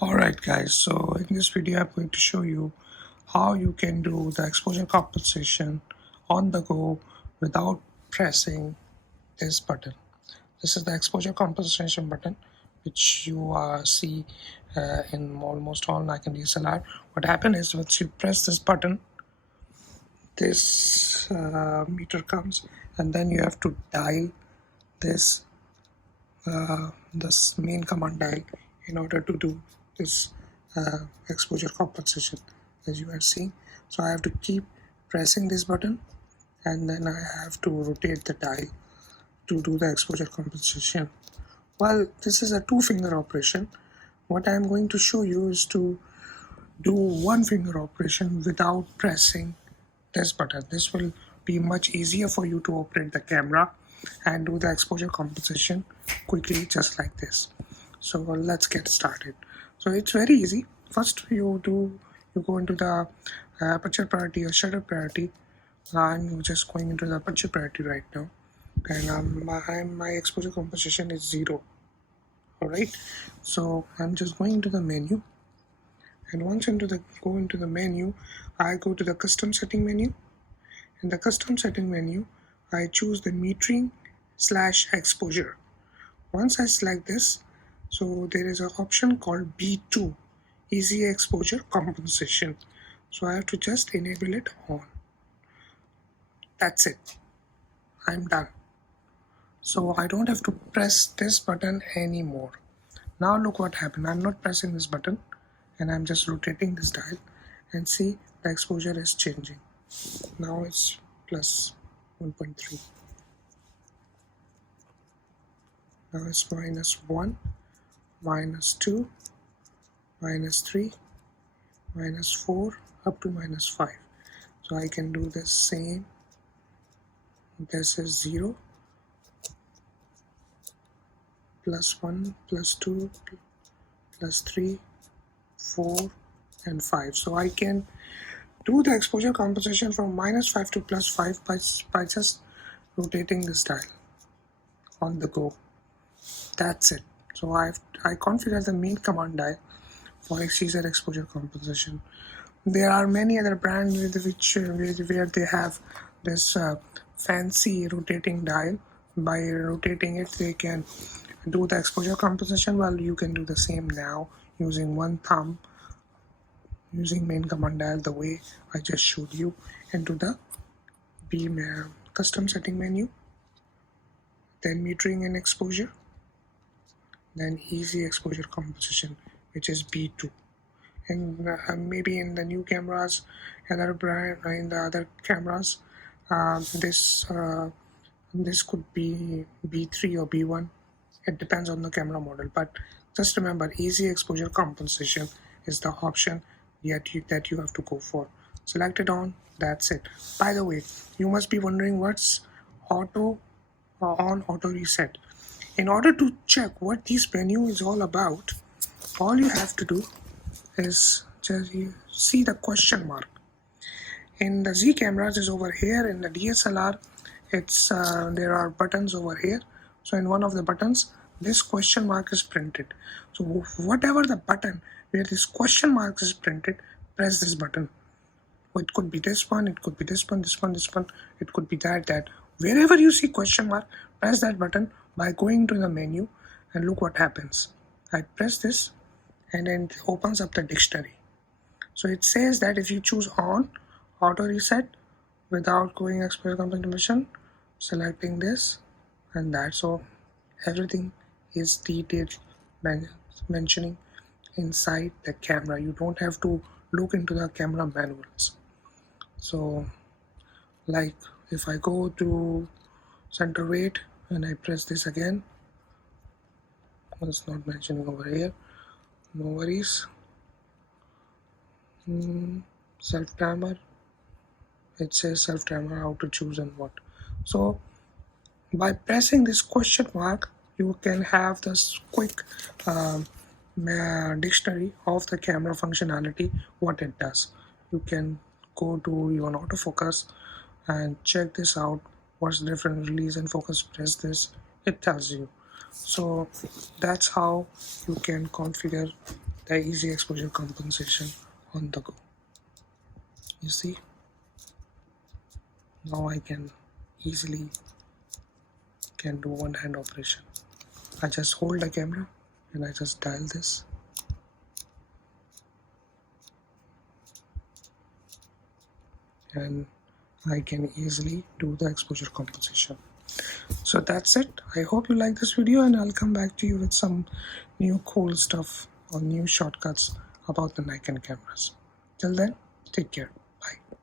Alright guys, so in this video I'm going to show you how you can do the exposure compensation on the go without pressing this button. This is the exposure compensation button which you see in almost all Nikon DSLR. What happens is once you press this button, this meter comes and then you have to dial this this main command dial in order to do this exposure compensation, as you are seeing. So I have to keep pressing this button and then I have to rotate the dial to do the exposure compensation. Well, this is a two-finger operation. What I am going to show you is to do one-finger operation without pressing this button. This will be much easier for you to operate the camera and do the exposure compensation quickly, just like this. So let's get started. So it's very easy. First you go into the aperture priority or shutter priority. I'm just going into the aperture priority right now, and my exposure compensation is 0. Alright, so I'm just going into the menu, and once go into the menu, I go to the custom setting menu. In the custom setting menu, I choose the metering / exposure. Once I select this, so there is an option called B2, easy exposure compensation. So I have to just enable it on. That's it. I'm done. So I don't have to press this button anymore. Now look what happened. I'm not pressing this button and I'm just rotating this dial, and see the exposure is changing. Now it's plus 1.3. Now it's -1, -2, -3, -4, up to -5. So I can do the same. This is 0, +1, +2, +3, 4, and 5. So I can do the exposure compensation from -5 to +5 by just rotating this dial on the go. That's it. So I configure the main command dial for exposure compensation. There are many other brands where they have this fancy rotating dial. By rotating it, they can do the exposure compensation. Well, you can do the same now using one thumb, using main command dial the way I just showed you, into the custom setting menu, then metering and exposure, then easy exposure compensation, which is B2. And maybe in the new cameras, in the other cameras, this could be B3 or B1. It depends on the camera model, but just remember, easy exposure compensation is the option that you have to go for. Select it on. That's it. By the way, you must be wondering what's auto reset. In order to check what this menu is all about, all you have to do is just see the question mark. In the Z cameras is over here. In the DSLR, it's there are buttons over here. So in one of the buttons, this question mark is printed. So whatever the button where this question mark is printed, press this button. It could be this one, it could be this one, this one, this one, it could be that. Wherever you see question mark, press that button by going to the menu, and look what happens. I press this and then it opens up the dictionary. So it says that if you choose on auto reset without going exposure compensation, selecting this and that, so everything is detailed mentioning inside the camera. You don't have to look into the camera manuals. So like if I go to center weight and I press this again, it's not mentioning over here, no worries. Self timer, it says self timer, how to choose and what. So by pressing this question mark, you can have this quick dictionary of the camera functionality, what it does. You can go to even autofocus and check this out. What's the different release and focus? Press this, it tells you. So that's how you can configure the easy exposure compensation on the go. You see, now I can easily do one hand operation. I just hold the camera and I just dial this, and I can easily do the exposure compensation. So that's it. I hope you like this video, and I'll come back to you with some new cool stuff or new shortcuts about the Nikon cameras. Till then, take care. Bye.